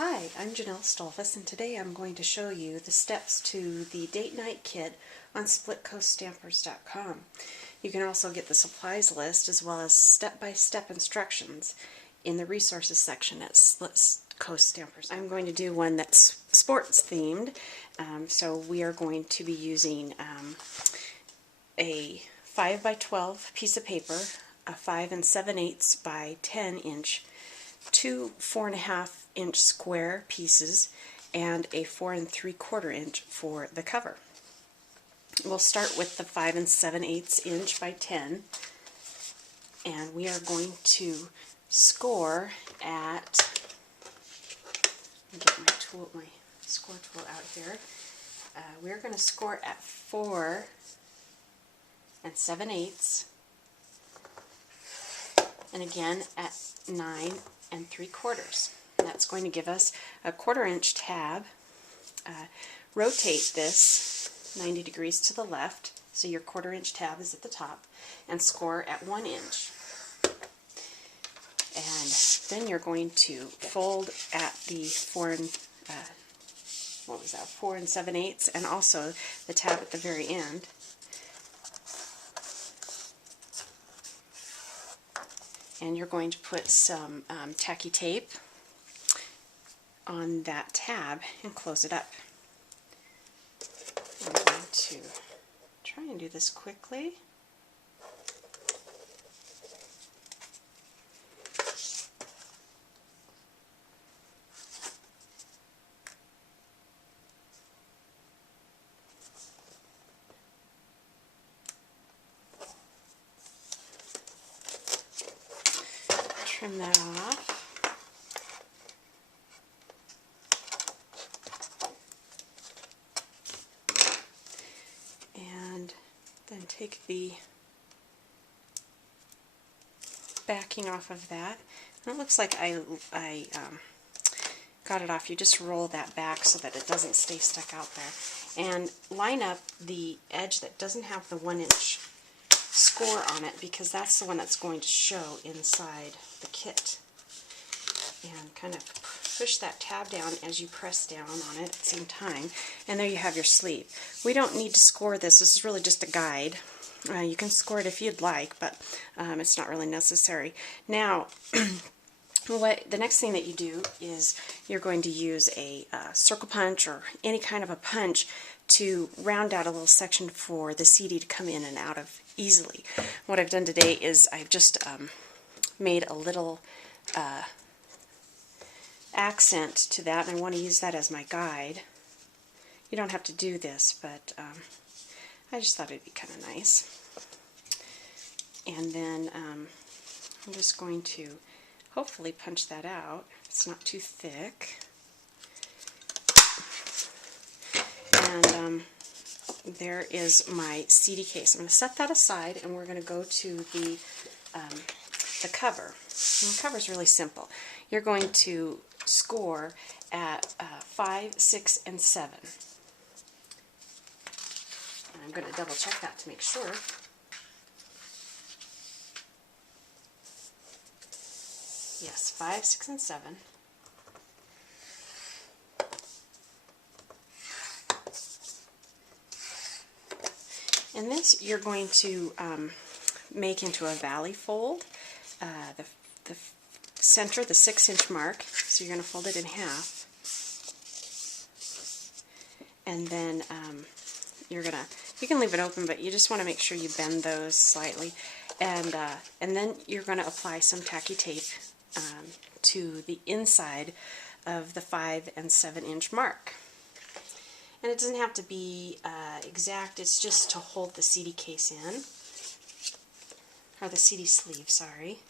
Hi, I'm Janelle Stolfus, and today I'm going to show you the steps to the Date Night Kit on SplitCoastStampers.com. You can also get the supplies list as well as step-by-step instructions in the resources section at Split Coast Stampers. I'm going to do one that's sports themed, so we are going to be using a 5x12 piece of paper, a 5 7/8 by 10 inch, two 4.5 inch square pieces, and a 4 3/4 inch for the cover. We'll start with the 5 7/8 inch by 10, and we are going to score at, get my score tool out here. We're going to score at 4 7/8, and again at 9 3/4. That's going to give us a 1/4 inch tab. Rotate this 90 degrees to the left, so your 1/4 inch tab is at the top, and score at 1 inch. And then you're going to fold at the 4 7/8, and also the tab at the very end. And you're going to put some tacky tape on that tab and close it up. I'm going to try and do this quickly. Trim that off. And then take the backing off of that. And it looks like I got it off. You just roll that back so that it doesn't stay stuck out there. And line up the edge that doesn't have the 1 inch score on it, because that's the one that's going to show inside the kit. And kind of push that tab down as you press down on it at the same time, and there you have your sleeve. We don't need to score this. This is really just a guide. You can score it if you'd like, but it's not really necessary. Now, the next thing that you do is you're going to use a circle punch or any kind of a punch to round out a little section for the CD to come in and out of easily. What I've done today is I've just made a little accent to that, and I want to use that as my guide. You don't have to do this, but I just thought it'd be kind of nice. And then I'm just going to hopefully punch that out. It's not too thick. And there is my CD case. I'm going to set that aside, and we're going to go to the cover. And the cover is really simple. You're going to score at 5, 6, and 7. And I'm going to double check that to make sure. Yes, 5, 6, and 7. And this you're going to make into a valley fold. The center, the 6-inch mark, so you're going to fold it in half. And then you can leave it open, but you just want to make sure you bend those slightly. And then you're going to apply some tacky tape to the inside of the 5 and 7-inch mark. And it doesn't have to be exact, it's just to hold the CD case in, or the CD sleeve, sorry.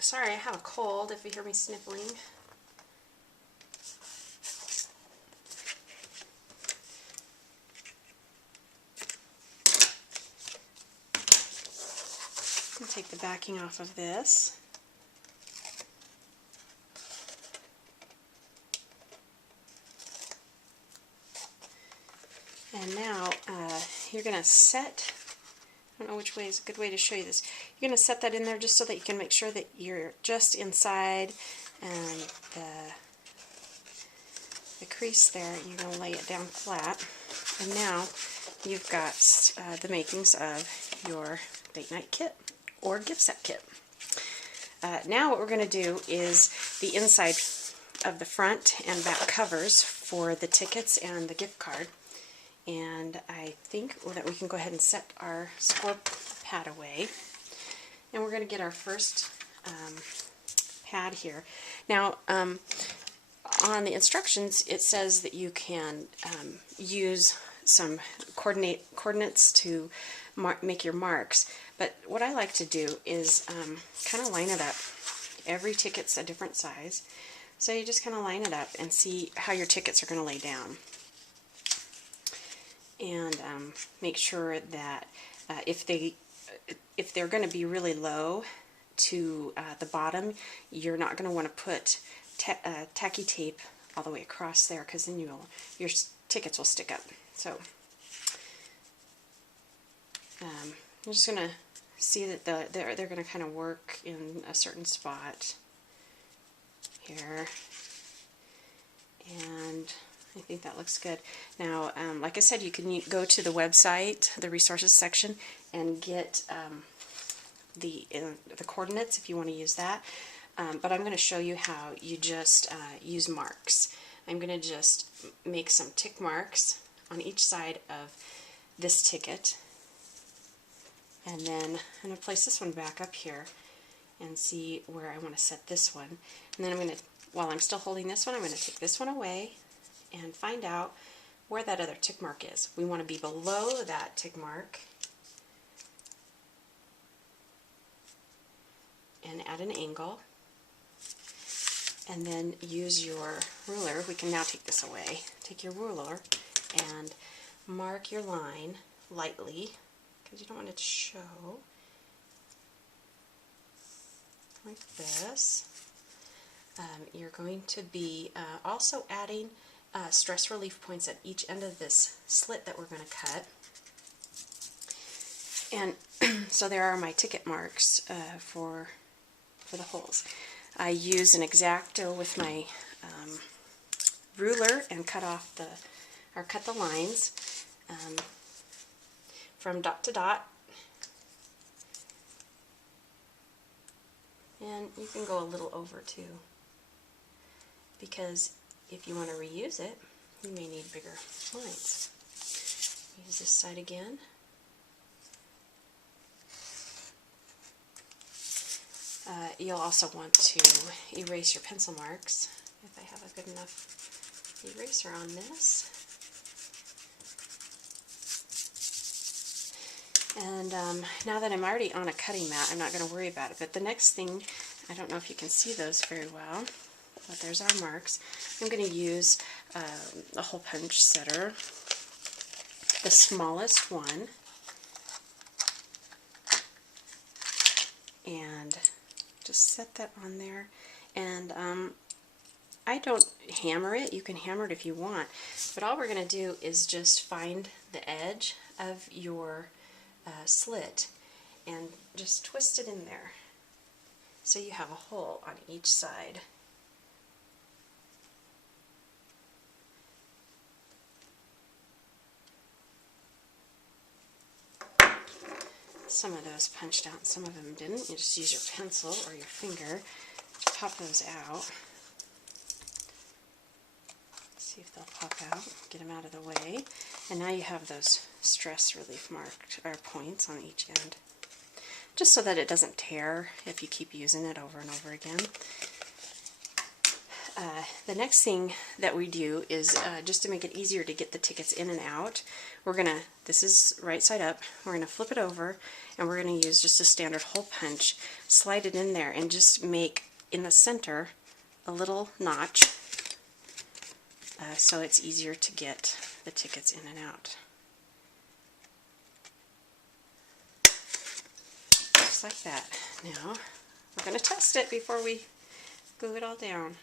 Sorry, I have a cold if you hear me sniffling. I'll take the backing off of this. And now you're going to set I don't know which way is a good way to show you this. You're going to set that in there just so that you can make sure that you're just inside and the crease there. You're going to lay it down flat. And now you've got the makings of your date night kit or gift set kit. Now what we're going to do is the inside of the front and back covers for the tickets and the gift card. And I think that we can go ahead and set our score pad away. And we're going to get our first pad here. Now, on the instructions, it says that you can use some coordinates to make your marks. But what I like to do is kind of line it up. Every ticket's a different size. So you just kind of line it up and see how your tickets are going to lay down. And make sure that if they're going to be really low to the bottom, you're not going to want to put tacky tape all the way across there, because then your tickets will stick up. So I'm just going to see that they're going to kind of work in a certain spot here, and I think that looks good. Now, like I said, you can go to the website, the resources section, and get the coordinates if you want to use that. But I'm going to show you how you just use marks. I'm going to just make some tick marks on each side of this ticket, and then I'm going to place this one back up here and see where I want to set this one. And then I'm going to, while I'm still holding this one, I'm going to take this one away and find out where that other tick mark is. We want to be below that tick mark and at an angle, and then use your ruler. We can now take this away. Take your ruler and mark your line lightly, because you don't want it to show, like this. You're going to be also adding stress relief points at each end of this slit that we're going to cut. And so there are my ticket marks for the holes. I use an X-Acto with my ruler and cut the lines from dot to dot. And you can go a little over too, because if you want to reuse it, you may need bigger lines. Use this side again. You'll also want to erase your pencil marks, if I have a good enough eraser on this. And now that I'm already on a cutting mat, I'm not going to worry about it. But the next thing, I don't know if you can see those very well, but there's our marks. I'm going to use a hole punch setter, the smallest one, and just set that on there. And I don't hammer it. You can hammer it if you want, but all we're going to do is just find the edge of your slit and just twist it in there so you have a hole on each side. Some of those punched out, some of them didn't. You just use your pencil or your finger to pop those out. See if they'll pop out. Get them out of the way. And now you have those stress relief marked or points on each end, just so that it doesn't tear if you keep using it over and over again. The next thing that we do is just to make it easier to get the tickets in and out, we're going to, this is right side up, we're going to flip it over and we're going to use just a standard hole punch, slide it in there and just make in the center a little notch so it's easier to get the tickets in and out. Just like that. Now we're going to test it before we glue it all down.